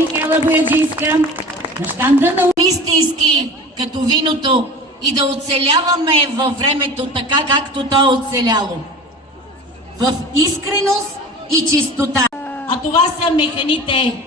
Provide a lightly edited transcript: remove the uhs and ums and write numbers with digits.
Михайла Бояджийска, на щанда на истински, като виното, и да оцеляваме във времето така, както то е оцеляло. В искреност и чистота. А това са механите